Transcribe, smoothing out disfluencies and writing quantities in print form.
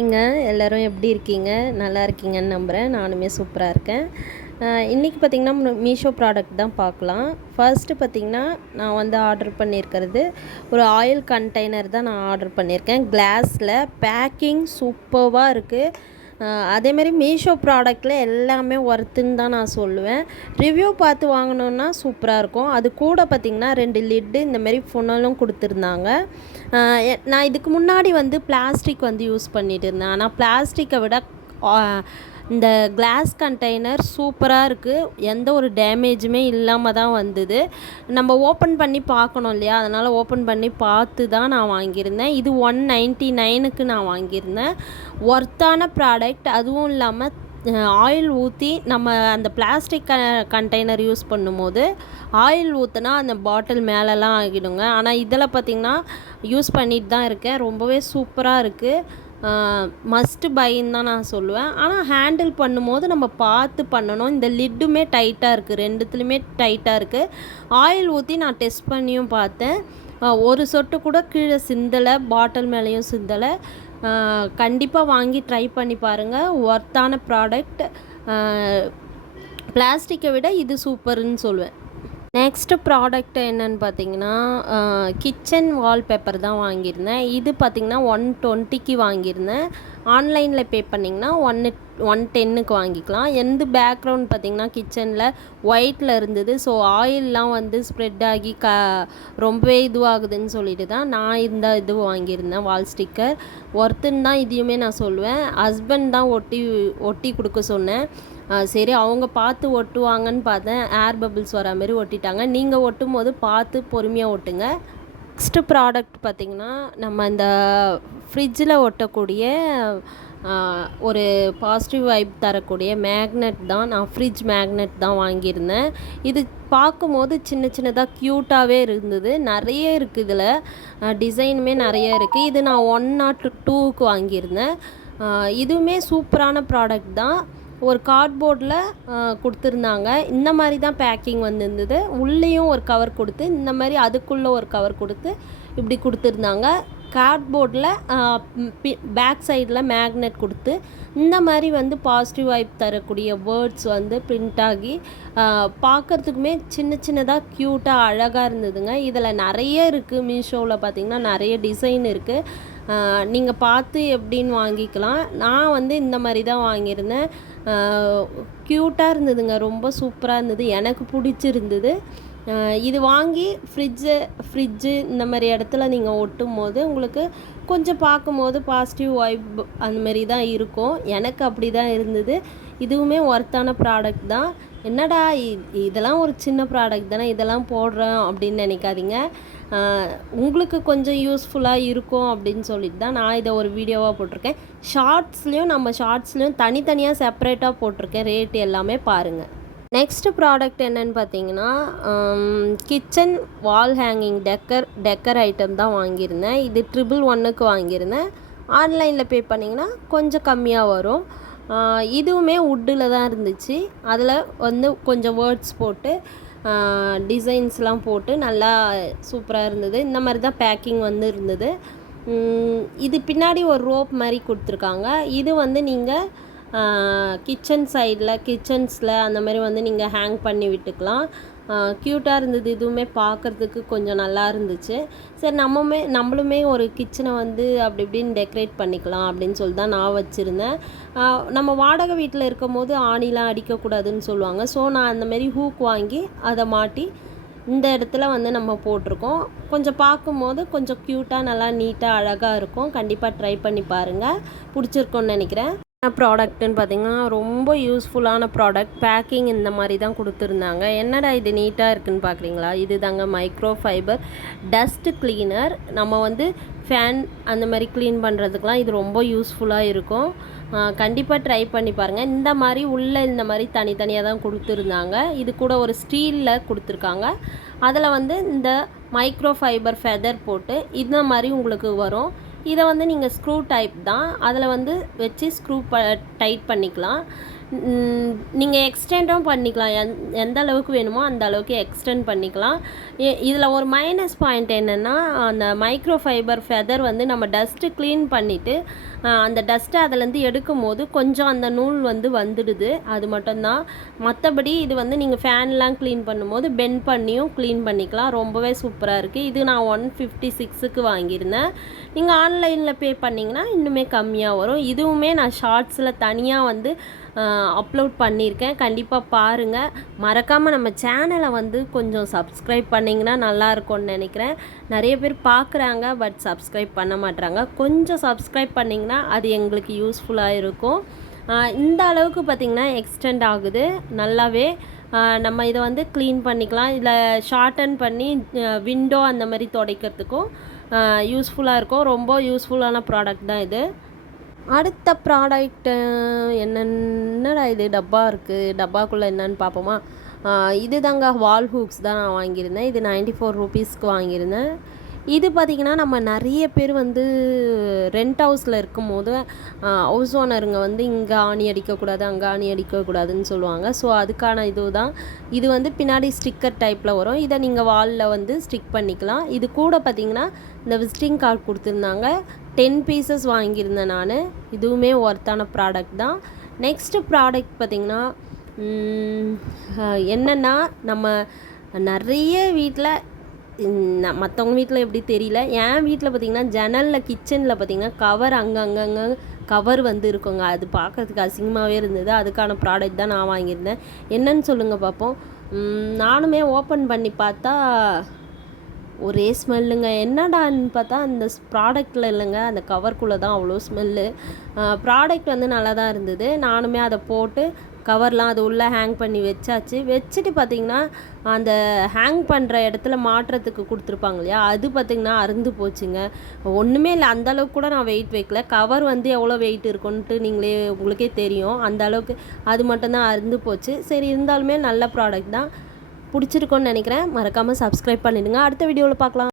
நீங்க எல்லாரும் எப்படி இருக்கீங்க? நல்லா இருக்கீங்கன்னு நம்புறேன். நானுமே சூப்பரா இருக்கேன். இன்னைக்கு பார்த்தீங்கன்னா, மீஷோ ப்ராடக்ட் தான் பார்க்கலாம். ஃபர்ஸ்ட்டு பார்த்தீங்கன்னா, நான் வந்து ஆர்டர் பண்ணியிருக்கிறது ஒரு ஆயில் கண்டெய்னர் தான் நான் ஆர்டர் பண்ணியிருக்கேன். கிளாஸில் பேக்கிங் சூப்பர்வா இருக்குது. அதேமாரி மீஷோ ப்ராடக்ட்டில் எல்லாமே ஒர்த்துன்னு தான் நான் சொல்லுவேன். ரிவ்யூ பார்த்து வாங்கினோன்னா சூப்பராக இருக்கும். அது கூட பார்த்திங்கன்னா 2 லிட்டு இந்தமாரி ஃபுனலும் கொடுத்துருந்தாங்க. நான் இதுக்கு முன்னாடி வந்து பிளாஸ்டிக் வந்து யூஸ் பண்ணிட்டு இருந்தேன். ஆனால் பிளாஸ்டிக்கை விட இந்த கிளாஸ் கண்டெய்னர் சூப்பராக இருக்குது. எந்த ஒரு டேமேஜுமே இல்லாமல் தான் வந்தது. நம்ம ஓப்பன் பண்ணி பார்க்கணும் இல்லையா? அதனால் ஓப்பன் பண்ணி பார்த்து தான் நான் வாங்கியிருந்தேன். இது 199க்கு நான் வாங்கியிருந்தேன். ஒர்த்தான ப்ராடக்ட். அதுவும் இல்லாமல் ஆயில் ஊற்றி நம்ம அந்த பிளாஸ்டிக் கண்டெய்னர் யூஸ் பண்ணும்போது ஆயில் ஊற்றினா அந்த பாட்டில் மேலெலாம் ஆகிடுங்க. ஆனால் இதில் பார்த்திங்கன்னா யூஸ் பண்ணிட்டு தான் இருக்கேன். ரொம்பவே சூப்பராக இருக்குது. மஸ்ட்டு பைன்னு தான் நான் சொல்லுவேன். ஆனால் ஹேண்டில் பண்ணும்போது நம்ம பார்த்து பண்ணணும். இந்த லிட்டுமே டைட்டாக இருக்குது. ரெண்டுத்துலேயுமே டைட்டாக இருக்குது. ஆயில் ஊற்றி நான் டெஸ்ட் பண்ணியும் பார்த்தேன். ஒரு சொட்டு கூட கீழே சிந்தலை, பாட்டில் மேலேயும் சிந்தலை. கண்டிப்பாக வாங்கி ட்ரை பண்ணி பாருங்கள். ஒர்த்தான ப்ராடக்ட். பிளாஸ்டிக்கை விட இது சூப்பர்னு சொல்லுவேன். நெக்ஸ்ட்டு ப்ராடக்ட் என்னென்னு பார்த்தீங்கன்னா, கிச்சன் வால்பேப்பர் தான் வாங்கியிருந்தேன். இது பார்த்திங்கன்னா 120க்கு வாங்கியிருந்தேன். ஆன்லைனில் பே பண்ணிங்கன்னா 110க்கு வாங்கிக்கலாம். எந்த பேக்ரவுண்ட் பார்த்திங்கன்னா கிச்சனில் ஒயிட்டில் இருந்தது. ஸோ ஆயிலெலாம் வந்து ஸ்ப்ரெட் ஆகி ரொம்பவே இதுவாகுதுன்னு சொல்லிட்டு தான் நான் இந்த இது வாங்கியிருந்தேன். வால் ஸ்டிக்கர் ஒர்த்துன்னு தான் இதையுமே நான் சொல்லுவேன். ஹஸ்பண்ட் தான் ஒட்டி கொடுக்க சொன்னேன். சரி அவங்க பார்த்து ஒட்டுவாங்கன்னு பார்த்தேன். ஏர் பபிள்ஸ் வர மாதிரி ஒட்டிட்டாங்க. நீங்கள் ஒட்டும் போது பார்த்து பொறுமையாக ஒட்டுங்க. நெக்ஸ்ட்டு ப்ராடக்ட் பார்த்திங்கன்னா, நம்ம இந்த ஃப்ரிட்ஜில் ஒட்டக்கூடிய ஒரு பாசிட்டிவ் வைப் தரக்கூடிய மேக்னெட் தான். நான் ஃப்ரிட்ஜ் மேக்னெட் தான் வாங்கியிருந்தேன். இது பார்க்கும்போது சின்ன சின்னதாக க்யூட்டாகவே இருந்தது. நிறைய இருக்குது இதில். டிசைனுமே நிறைய இருக்குது. இது நான் 102க்கு வாங்கியிருந்தேன். இதுவுமே சூப்பரான ப்ராடக்ட் தான். ஒரு கார்ட்போர்டில் கொடுத்துருந்தாங்க. இந்த மாதிரி தான் பேக்கிங் வந்திருந்தது. உள்ளேயும் ஒரு கவர் கொடுத்து, இந்த மாதிரி அதுக்குள்ளே ஒரு கவர் கொடுத்து இப்படி கொடுத்துருந்தாங்க. கார்ட்போர்டில் பேக் சைடில் மேக்னெட் கொடுத்து இந்த மாதிரி வந்து பாசிட்டிவ் வைப் தரக்கூடிய வேர்ட்ஸ் வந்து பிரிண்ட் ஆகி பார்க்குறதுக்குமே சின்ன சின்னதாக க்யூட்டாக அழகாக இருந்ததுங்க. இதில் நிறைய இருக்குது. மீஷோவில் பார்த்திங்கன்னா நிறைய டிசைன் இருக்குது. நீங்கள் பார்த்து எப்படின்னு வாங்கிக்கலாம். நான் வந்து இந்த மாதிரி தான் வாங்கியிருந்தேன். க்யூட்டாக இருந்ததுங்க. ரொம்ப சூப்பராக இருந்தது. எனக்கு பிடிச்சிருந்தது. இது வாங்கி ஃப்ரிட்ஜு இந்த மாதிரி இடத்துல நீங்கள் ஒட்டும் போது உங்களுக்கு கொஞ்சம் பார்க்கும்போது பாசிட்டிவ் வைப் அந்தமாரி தான் இருக்கும். எனக்கு அப்படி தான் இருந்தது. இதுவுமே ஒர்த்தான ப்ராடக்ட் தான். என்னடா இதெல்லாம் ஒரு சின்ன ப்ராடக்ட் தானே, இதெல்லாம் போடுறேன் அப்படின்னு நினைக்காதீங்க. உங்களுக்கு கொஞ்சம் யூஸ்ஃபுல்லாக இருக்கும் அப்படின்னு சொல்லிட்டு தான் நான் இதை ஒரு வீடியோவாக போட்டிருக்கேன். ஷார்ட்ஸ்லேயும் தனித்தனியாக செப்பரேட்டாக போட்டிருக்கேன். ரேட் எல்லாமே பாருங்கள். நெக்ஸ்ட்டு ப்ராடக்ட் என்னென்னு பார்த்தீங்கன்னா, kitchen wall hanging decor item தான் வாங்கியிருந்தேன். இது 111க்கு வாங்கியிருந்தேன். ஆன்லைனில் பே பண்ணிங்கன்னா கொஞ்சம் கம்மியாக வரும். இதுவுமே வுட்டில் தான் இருந்துச்சு. அதில் வந்து கொஞ்சம் வேர்ட்ஸ் போட்டு டிசைன்ஸ்லாம் போட்டு நல்லா சூப்பராக இருந்தது. இந்த மாதிரி தான் பேக்கிங் வந்து இருந்தது. இது பின்னாடி ஒரு ரோப் மாதிரி கொடுத்துருக்காங்க. இது வந்து நீங்கள் கிச்சன்ஸில் அந்த மாதிரி வந்து நீங்கள் ஹேங் பண்ணி விட்டுக்கலாம். க்யூட்டாக இருந்தது. இதுவுமே பார்க்குறதுக்கு கொஞ்சம் நல்லா இருந்துச்சு. சரி நம்மளுமே ஒரு கிச்சனை வந்து அப்படி இப்படின்னு டெக்கரேட் பண்ணிக்கலாம் அப்படின்னு சொல்லி தான் நான் வச்சுருந்தேன். நம்ம வாடகை வீட்டில் இருக்கும் போது ஆணிலாம் அடிக்கக்கூடாதுன்னு சொல்லுவாங்க. ஸோ நான் அந்தமாரி ஹூக் வாங்கி அதை மாட்டி இந்த இடத்துல வந்து நம்ம போட்டிருக்கோம். கொஞ்சம் பார்க்கும்போது கொஞ்சம் க்யூட்டாக நல்லா நீட்டாக அழகாக இருக்கும். கண்டிப்பாக ட்ரை பண்ணி பாருங்கள். பிடிச்சிருக்குன்னு நினைக்கிறேன். ப்ராடக்ட்டுன்னு பார்த்திங்கன்னா ரொம்ப யூஸ்ஃபுல்லான ப்ராடக்ட். பேக்கிங் இந்த மாதிரி தான் கொடுத்துருந்தாங்க. என்னடா இது நீட்டாக இருக்குதுன்னு பார்க்குறீங்களா? இது தாங்க மைக்ரோ ஃபைபர் டஸ்ட்டு க்ளீனர். நம்ம வந்து ஃபேன் அந்த மாதிரி க்ளீன் பண்ணுறதுக்கெலாம் இது ரொம்ப யூஸ்ஃபுல்லாக இருக்கும். கண்டிப்பாக ட்ரை பண்ணி பாருங்கள். இந்த மாதிரி உள்ளே இந்த மாதிரி தனித்தனியாக தான் கொடுத்துருந்தாங்க. இது கூட ஒரு ஸ்டீலில் கொடுத்துருக்காங்க. அதில் வந்து இந்த மைக்ரோ ஃபைபர் ஃபெதர் போட்டு இந்த மாதிரி உங்களுக்கு வரும். இதை வந்து நீங்கள் ஸ்க்ரூ டைப் தான். அதில் வந்து வச்சு டைட் பண்ணிக்கலாம். நீங்கள் எக்ஸ்டெண்டும் பண்ணிக்கலாம். எந்த அளவுக்கு வேணுமோ அந்த அளவுக்கு எக்ஸ்டெண்ட் பண்ணிக்கலாம். இதில் ஒரு மைனஸ் பாயிண்ட் என்னென்னா, அந்த மைக்ரோ ஃபைபர் ஃபெதர் வந்து நம்ம டஸ்ட்டு க்ளீன் பண்ணிவிட்டு அந்த டஸ்ட்டை அதிலேருந்து எடுக்கும் போது கொஞ்சம் அந்த நூல் வந்துடுது. அது மட்டும்தான். மற்றபடி இது வந்து நீங்கள் ஃபேன்லாம் க்ளீன் பண்ணும்போது பெண்ட் பண்ணியும் க்ளீன் பண்ணிக்கலாம். ரொம்பவே சூப்பராக இருக்குது. இது நான் 156க்கு வாங்கியிருந்தேன். நீங்கள் ஆன்லைனில் பே பண்ணிங்கன்னா இன்னுமே கம்மியாக வரும். இதுவுமே நான் ஷார்ட்ஸில் தனியாக அப்லோட் பண்ணியிருக்கேன். கண்டிப்பாக பாருங்கள். மறக்காமல் நம்ம சேனலை கொஞ்சம் சப்ஸ்கிரைப் பண்ணிங்கன்னா நல்லாயிருக்கும்னு நினைக்கிறேன். நிறைய பேர் பார்க்குறாங்க, பட் சப்ஸ்கிரைப் பண்ண மாட்றாங்க. கொஞ்சம் சப்ஸ்கிரைப் பண்ணிங்கன்னா அது எங்களுக்கு யூஸ்ஃபுல்லாக இருக்கும். இந்த அளவுக்கு பார்த்திங்கன்னா எக்ஸ்டெண்ட் ஆகுது நல்லாவே. நம்ம இதை க்ளீன் பண்ணிக்கலாம். இதில் ஷார்டன் பண்ணி விண்டோ அந்த மாதிரி துடைக்கிறதுக்கும் யூஸ்ஃபுல்லாக இருக்கும். ரொம்ப யூஸ்ஃபுல்லான ப்ராடக்ட் தான் இது. அடுத்த ப்ராடக்ட்டு என்னென்னடா இது டப்பா இருக்குது, டப்பாக்குள்ளே என்னன்னு பார்ப்போமா. இது தாங்க வால் ஹூக்ஸ் தான் நான் வாங்கியிருந்தேன். இது 94 ரூபீஸ்க்கு வாங்கியிருந்தேன். இது பார்த்திங்கன்னா நம்ம நிறைய பேர் ரெண்ட் ஹவுஸில் இருக்கும்போது ஹவுஸ் ஓனருங்க இங்கே ஆணி அடிக்கக்கூடாது, அங்கே ஆணி அடிக்கக்கூடாதுன்னு சொல்லுவாங்க. ஸோ அதுக்கான தான் இது பின்னாடி ஸ்டிக்கர் டைப்பில் வரும். இதை நீங்கள் வாலில் ஸ்டிக் பண்ணிக்கலாம். இது கூட பார்த்திங்கன்னா இந்த விசிட்டிங் கார்டு கொடுத்துருந்தாங்க. 10 பீசஸ் வாங்கியிருந்தேன் நான். இதுவுமே ஒர்த்தான ப்ராடக்ட் தான். நெக்ஸ்ட்டு ப்ராடக்ட் பார்த்திங்கன்னா என்னென்னா, நம்ம நிறைய வீட்டில் மற்றவங்க வீட்டில் எப்படி தெரியல, என் வீட்டில் பார்த்திங்கன்னா ஜன்னலில் கிச்சனில் பார்த்திங்கன்னா கவர் அங்கங்கே கவர் இருக்குங்க. அது பார்க்குறதுக்கு அசிங்கமாகவே இருந்தது. அதுக்கான ப்ராடக்ட் தான் நான் வாங்கியிருந்தேன். என்னன்னு சொல்லுங்கள் பார்ப்போம். நானுமே ஓப்பன் பண்ணி பார்த்தா ஒரே ஸ்மெல்லுங்க. என்னடான்னு பார்த்தா அந்த ப்ராடக்டில் இல்லைங்க, அந்த கவர்க்குள்ளே தான் அவ்வளோ ஸ்மெல்லு. ப்ராடக்ட் நல்லா தான் இருந்தது. நானுமே அதை போட்டு கவர்லாம் அது உள்ளே ஹேங் பண்ணி வச்சாச்சு. வச்சுட்டு பார்த்திங்கன்னா அந்த ஹேங் பண்ணுற இடத்துல மாட்டுறதுக்கு கொடுத்துருப்பாங்க இல்லையா, அது பார்த்திங்கன்னா அறுந்து போச்சுங்க. ஒன்றுமே இல்லை, அந்தளவுக்கு கூட நான் வெயிட் வைக்கல. கவர் எவ்வளோ வெயிட் இருக்குன்ட்டு உங்களுக்கே தெரியும். அந்த அளவுக்கு அது மட்டும்தான் அறுந்து போச்சு. சரி, இருந்தாலுமே நல்ல ப்ராடக்ட் தான். பிடிச்சிருக்கோன்னு நினைக்கிறேன். மறக்காமல் சப்ஸ்கிரைப் பண்ணிடுங்க. அடுத்த வீடியோவில் பார்க்கலாம்.